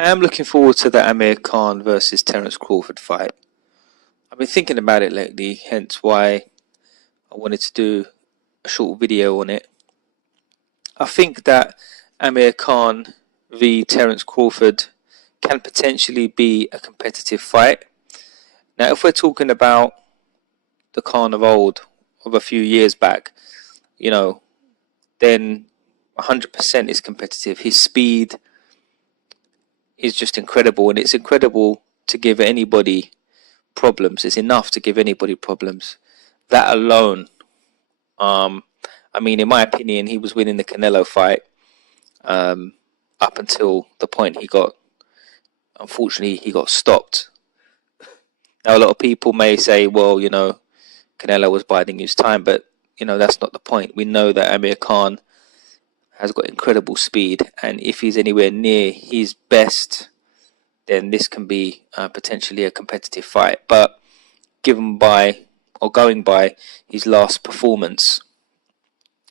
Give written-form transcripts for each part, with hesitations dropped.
I am looking forward to the Amir Khan versus Terence Crawford fight. I've been thinking about it lately, hence why I wanted to do a short video on it. I think that Amir Khan v Terence Crawford can potentially be a competitive fight. Now, if we're talking about the Khan of old, of a few years back, then 100% is competitive. His speed is just incredible, and it's incredible to give anybody problems. It's enough to give anybody problems. That alone, in my opinion, he was winning the Canelo fight up until the point unfortunately, he got stopped. Now, a lot of people may say, well, Canelo was biding his time, but, that's not the point. We know that Amir Khan has got incredible speed, and if he's anywhere near his best, then this can be potentially a competitive fight. But going by his last performance,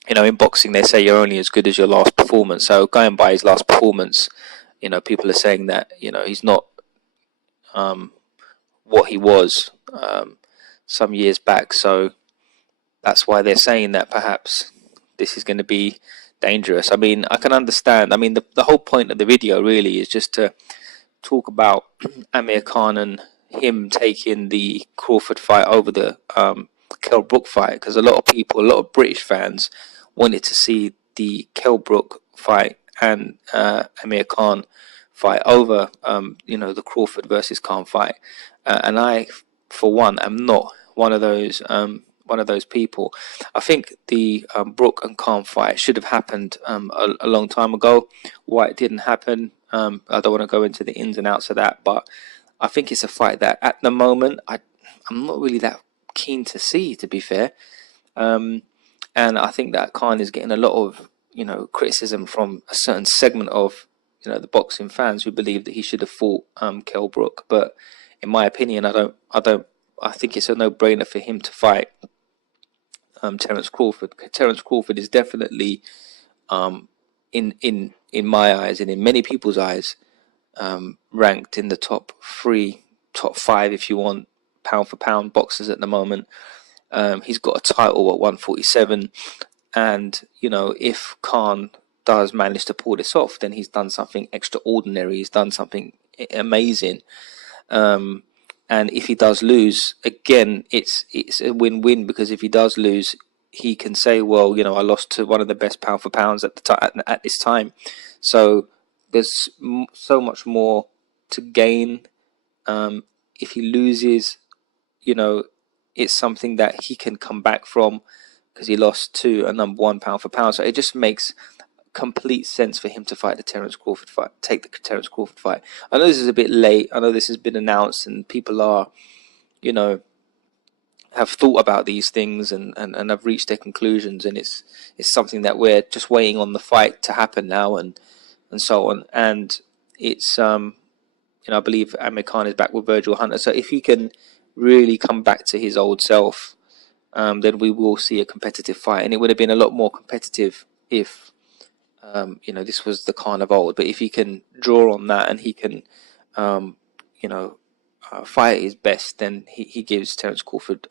in boxing they say you're only as good as your last performance. So going by his last performance, people are saying that he's not what he was some years back. So that's why they're saying that perhaps this is going to be dangerous. I can understand. The whole point of the video really is just to talk about Amir Khan and him taking the Crawford fight over the Kell Brook fight, because a lot of British fans wanted to see the Kell Brook fight and Amir Khan fight over the Crawford versus Khan fight, and I, for one, am not one of those people. I think the Brook and Khan fight should have happened a long time ago. Why it didn't happen, I don't want to go into the ins and outs of that, but I think it's a fight that at the moment I'm not really that keen to see, to be fair. And I think that Khan is getting a lot of criticism from a certain segment of the boxing fans who believe that he should have fought Kell Brook. But in my opinion, I think it's a no-brainer for him to fight Terence Crawford. Terence Crawford is definitely in my eyes and in many people's eyes ranked in the top 5 if you want, pound for pound boxers at the moment. He's got a title at 147, and if Khan does manage to pull this off, then he's done something extraordinary. He's done something amazing. And if he does lose, again, it's a win-win, because if he does lose, he can say, well, I lost to one of the best pound for pounds at this time. So there's so much more to gain. If he loses, it's something that he can come back from, because he lost to a number 1 pound for pound. So it just makes complete sense for him to take the Terence Crawford fight. I know this is a bit late. I know this has been announced, and people are, have thought about these things and have reached their conclusions, and it's something that we're just waiting on the fight to happen now, and so on. And it's I believe Amir Khan is back with Virgil Hunter. So if he can really come back to his old self, then we will see a competitive fight, and it would have been a lot more competitive if this was the Khan of old. But if he can draw on that and he can fight at his best, then he gives Terence Crawford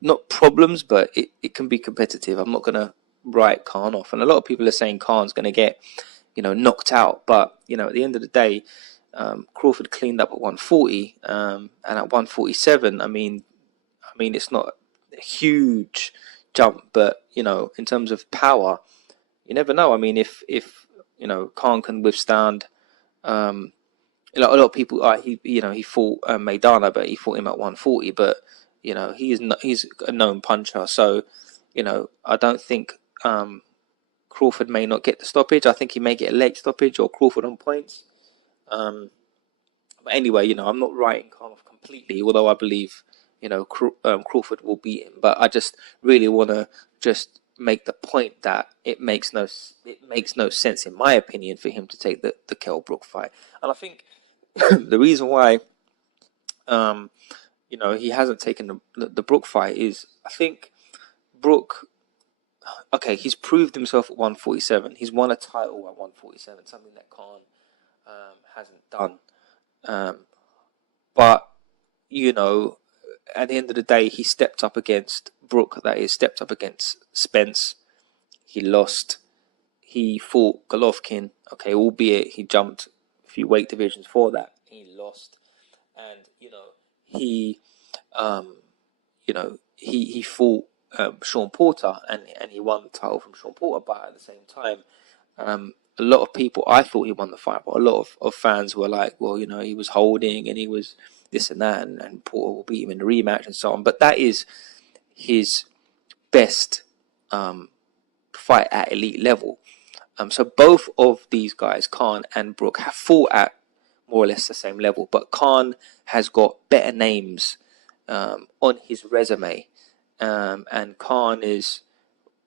not problems, but it can be competitive. I'm not going to write Khan off, and a lot of people are saying Khan's going to get knocked out, but at the end of the day, Crawford cleaned up at 140, and at 147, I mean it's not a huge jump, but in terms of power, you never know. If Khan can withstand, a lot of people, he fought Maidana, but he fought him at 140, but he's a known puncher, so I don't think Crawford may not get the stoppage. I think he may get a leg stoppage or Crawford on points. But anyway, I'm not writing Khan off completely, although I believe Crawford will beat him. But I just really want to just make the point that it makes no sense, in my opinion, for him to take the Kell Brook fight. And I think the reason why he hasn't taken the Brook fight is, I think Brook, okay, he's proved himself at 147. He's won a title at 147, something that Khan hasn't done. But you know, at the end of the day, he stepped up against Brook. That is, stepped up against Spence. He lost. He fought Golovkin. Okay, albeit he jumped a few weight divisions for that. He lost, and um, he fought Sean Porter, and he won the title from Sean Porter. But at the same time, a lot of people, I thought he won the fight, but a lot of fans were like, well, he was holding and he was this and that, and Porter will beat him in the rematch and so on. But that is his best fight at elite level. So both of these guys, Khan and Brook, have fought at more or less the same level, but Khan has got better names on his resume, and Khan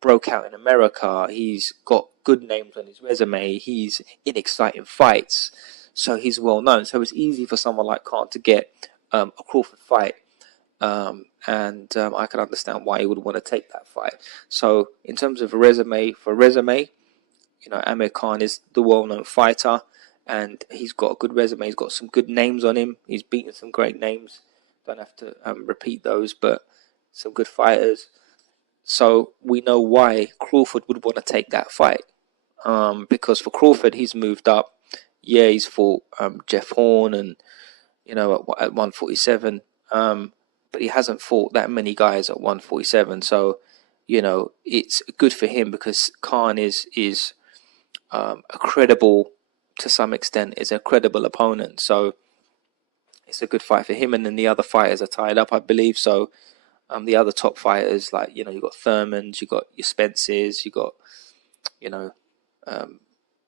broke out in America. He's got good names on his resume. He's in exciting fights, so he's well known. So it's easy for someone like Khan to get a Crawford fight, and I can understand why he would want to take that fight. So in terms of resume, Amir Khan is the well-known fighter, and he's got a good resume. He's got some good names on him. He's beaten some great names. Don't have to repeat those, but some good fighters. So we know why Crawford would want to take that fight. Because for Crawford, he's moved up. Yeah, he's fought Jeff Horn and at 147. But he hasn't fought that many guys at 147. So it's good for him because Khan is a credible, to some extent, is a credible opponent. So it's a good fight for him. And then the other fighters are tied up, I believe. So the other top fighters, like you've got Thurmans, you've got your Spencers, you've got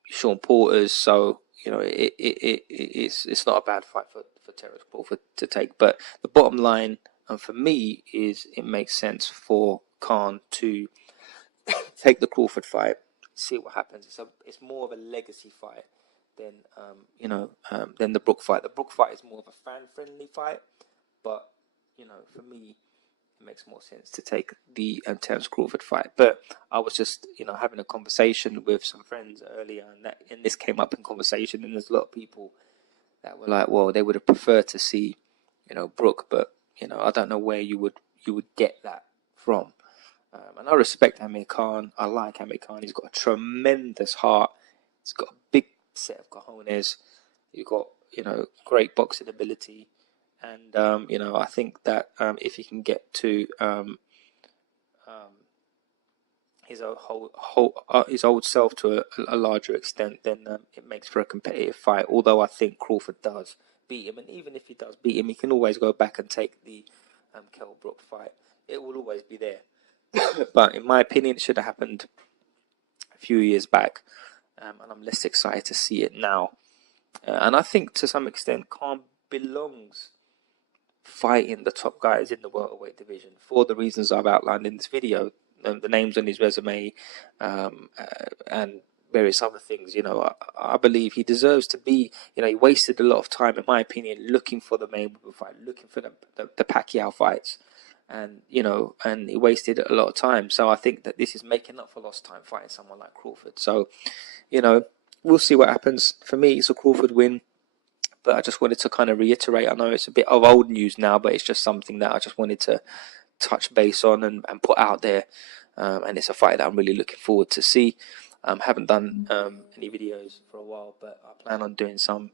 Sean Porters. So it's not a bad fight for Terence Crawford to take. But the bottom line for me is it makes sense for Khan to take the Crawford fight, see what happens. It's more of a legacy fight than the Brook fight. The Brook fight is more of a fan-friendly fight, but for me, it makes more sense to take the Terence Crawford fight. But I was just having a conversation with some friends earlier, and this came up in conversation, and there's a lot of people that were like, well, they would have preferred to see Brook, but I don't know where you would get that from. And I respect Amir Khan. I like Amir Khan. He's got a tremendous heart. He's got a big set of cojones. You've got great boxing ability. And I think that if he can get to his old self to a larger extent, then it makes for a competitive fight. Although I think Crawford does beat him, and even if he does beat him, he can always go back and take the Kell Brook fight. It will always be there. But in my opinion, it should have happened a few years back, and I'm less excited to see it now. And I think to some extent, Khan belongs fighting the top guys in the welterweight division for the reasons I've outlined in this video, the names on his resume, and various other things. I believe he deserves to be. He wasted a lot of time, in my opinion, looking for the Mayweather fight, looking for the Pacquiao fights, and and he wasted a lot of time. So I think that this is making up for lost time fighting someone like Crawford. So we'll see what happens. For me, it's a Crawford win. But I just wanted to kind of reiterate, I know it's a bit of old news now, but it's just something that I just wanted to touch base on and put out there. And it's a fight that I'm really looking forward to see. Haven't done any videos for a while, but I plan on doing some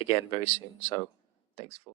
again very soon. So thanks for